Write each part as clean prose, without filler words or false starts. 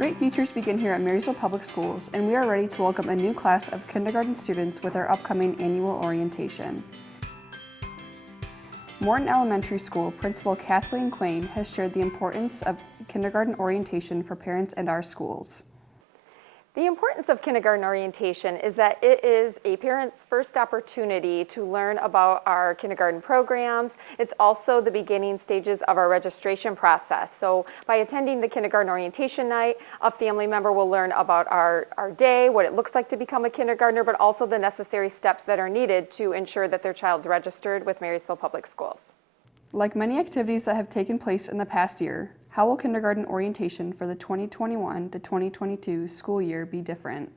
Great futures begin here at Marysville Public Schools, and we are ready to welcome a new class of kindergarten students with our upcoming annual orientation. Morton Elementary School Principal Kathleen Quain has shared the importance of kindergarten orientation for parents and our schools. The importance of kindergarten orientation is that it is a parent's first opportunity to learn about our kindergarten programs. It's also the beginning stages of our registration process. So by attending the kindergarten orientation night, a family member will learn about our day, what it looks like to become a kindergartner, but also the necessary steps that are needed to ensure that their child's registered with Marysville Public Schools. Like many activities that have taken place in the past year, how will kindergarten orientation for the 2021 to 2022 school year be different?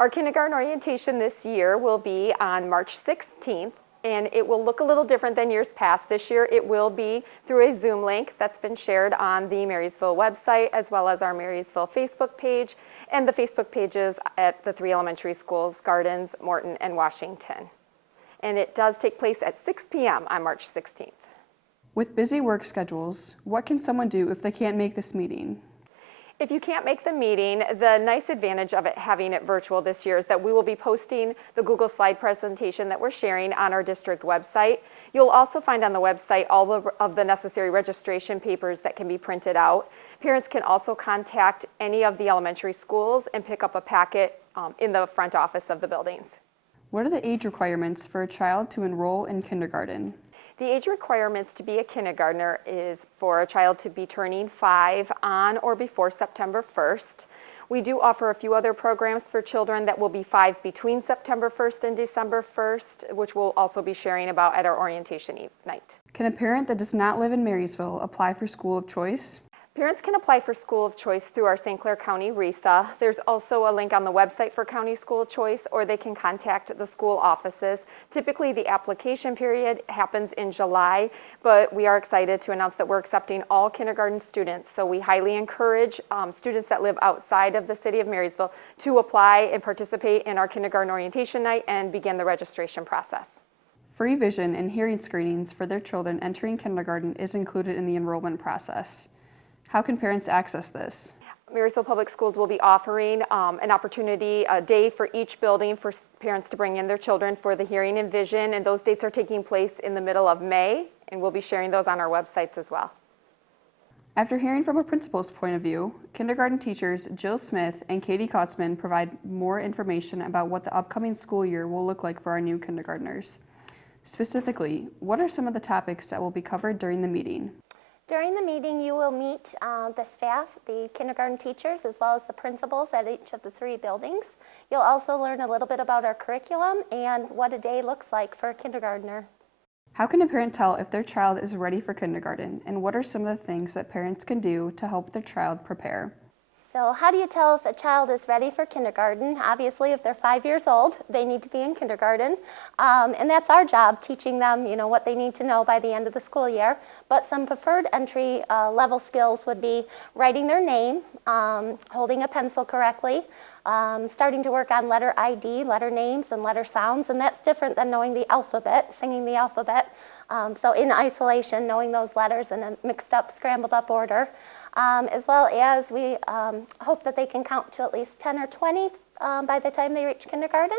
Our kindergarten orientation this year will be on March 16th, and it will look a little different than years past. This year it will be through a Zoom link that's been shared on the Marysville website, as well as our Marysville Facebook page and the Facebook pages at the three elementary schools, Gardens, Morton, and Washington. And it does take place at 6 p.m. on March 16th. With busy work schedules, what can someone do if they can't make this meeting? If you can't make the meeting, the nice advantage of having it virtual this year is that we will be posting the Google slide presentation that we're sharing on our district website. You'll also find on the website all of the necessary registration papers that can be printed out. Parents can also contact any of the elementary schools and pick up a packet in the front office of the buildings. What are the age requirements for a child to enroll in kindergarten? The age requirements to be a kindergartner is for a child to be turning 5 on or before September 1st. We do offer a few other programs for children that will be 5 between September 1st and December 1st, which we'll also be sharing about at our orientation night. Can a parent that does not live in Marysville apply for school of choice? Parents can apply for School of Choice through our St. Clair County RESA. There's also a link on the website for County School of Choice, or they can contact the school offices. Typically, the application period happens in July, but we are excited to announce that we're accepting all kindergarten students. So we highly encourage students that live outside of the city of Marysville to apply and participate in our kindergarten orientation night and begin the registration process. Free vision and hearing screenings for their children entering kindergarten is included in the enrollment process. How can parents access this? Marysville Public Schools will be offering an opportunity, a day for each building for parents to bring in their children for the hearing and vision, and those dates are taking place in the middle of May, and we'll be sharing those on our websites as well. After hearing from a principal's point of view, kindergarten teachers Jill Smith and Katie Kautzman provide more information about what the upcoming school year will look like for our new kindergartners. Specifically, what are some of the topics that will be covered during the meeting? During the meeting, you will meet the staff, the kindergarten teachers, as well as the principals at each of the three buildings. You'll also learn a little bit about our curriculum and what a day looks like for a kindergartner. How can a parent tell if their child is ready for kindergarten, and what are some of the things that parents can do to help their child prepare? So how do you tell if a child is ready for kindergarten? Obviously, if they're 5 years old, they need to be in kindergarten. And that's our job, teaching them, what they need to know by the end of the school year. But some preferred entry level skills would be writing their name, holding a pencil correctly, starting to work on letter ID, letter names, and letter sounds. And that's different than knowing the alphabet, singing the alphabet. So in isolation, knowing those letters in a mixed up, scrambled up order. As well as we hope that they can count to at least 10 or 20 by the time they reach kindergarten.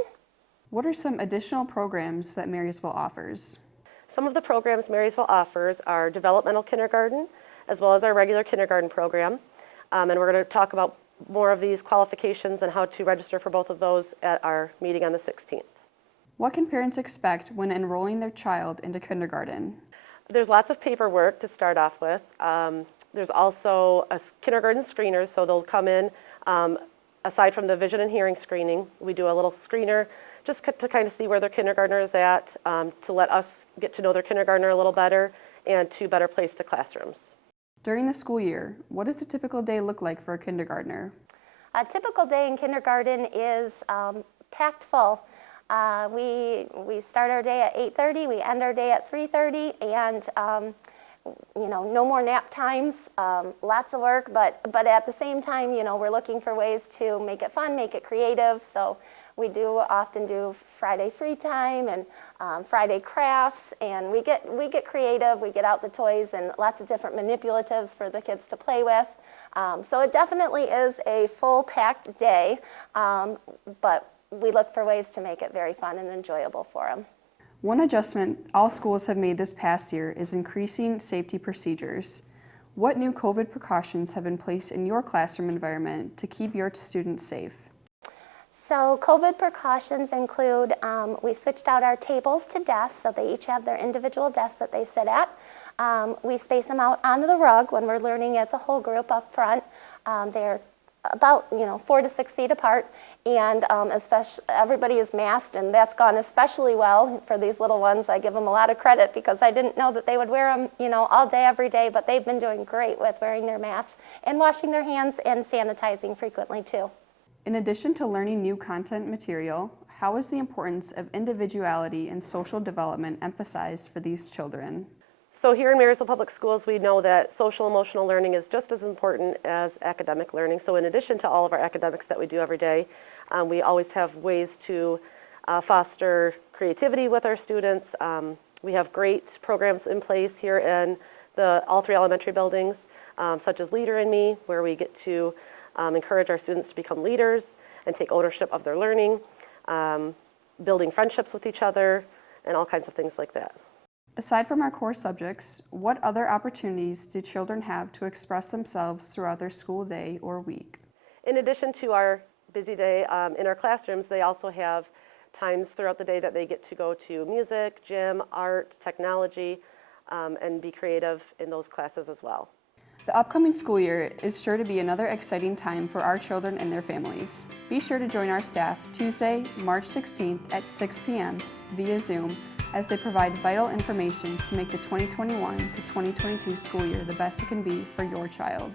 What are some additional programs that Marysville offers? Some of the programs Marysville offers are developmental kindergarten, as well as our regular kindergarten program. And we're going to talk about more of these qualifications and how to register for both of those at our meeting on the 16th. What can parents expect when enrolling their child into kindergarten? There's lots of paperwork to start off with. There's also a kindergarten screener, so they'll come in, aside from the vision and hearing screening, we do a little screener just to kind of see where their kindergartner is at, to let us get to know their kindergartner a little better, and to better place the classrooms. During the school year, what does a typical day look like for a kindergartner? A typical day in kindergarten is packed full. We start our day at 8:30, we end our day at 3:30, and no more nap times, lots of work, but at the same time, we're looking for ways to make it fun, make it creative. So We do often do Friday free time and Friday crafts, and we get creative. We get out the toys and lots of different manipulatives for the kids to play with. So it definitely is a full-packed day, but we look for ways to make it very fun and enjoyable for them. One adjustment all schools have made this past year is increasing safety procedures. What new COVID precautions have been placed in your classroom environment to keep your students safe? So COVID precautions include, we switched out our tables to desks, so they each have their individual desks that they sit at. We space them out onto the rug when we're learning as a whole group up front. They're about 4 to 6 feet apart, and especially everybody is masked, and that's gone especially well for these little ones. I give them a lot of credit because I didn't know that they would wear them all day every day, but they've been doing great with wearing their masks and washing their hands and sanitizing frequently too. In addition to learning new content material, how is the importance of individuality and social development emphasized for these children? So here in Marysville Public Schools, we know that social emotional learning is just as important as academic learning. So in addition to all of our academics that we do every day, we always have ways to foster creativity with our students. We have great programs in place here in all 3 elementary buildings, such as Leader in Me, where we get to encourage our students to become leaders and take ownership of their learning, building friendships with each other, and all kinds of things like that. Aside from our core subjects, what other opportunities do children have to express themselves throughout their school day or week? In addition to our busy day in our classrooms, they also have times throughout the day that they get to go to music, gym, art, technology, and be creative in those classes as well. The upcoming school year is sure to be another exciting time for our children and their families. Be sure to join our staff Tuesday, March 16th at 6 p.m. via Zoom as they provide vital information to make the 2021 to 2022 school year the best it can be for your child.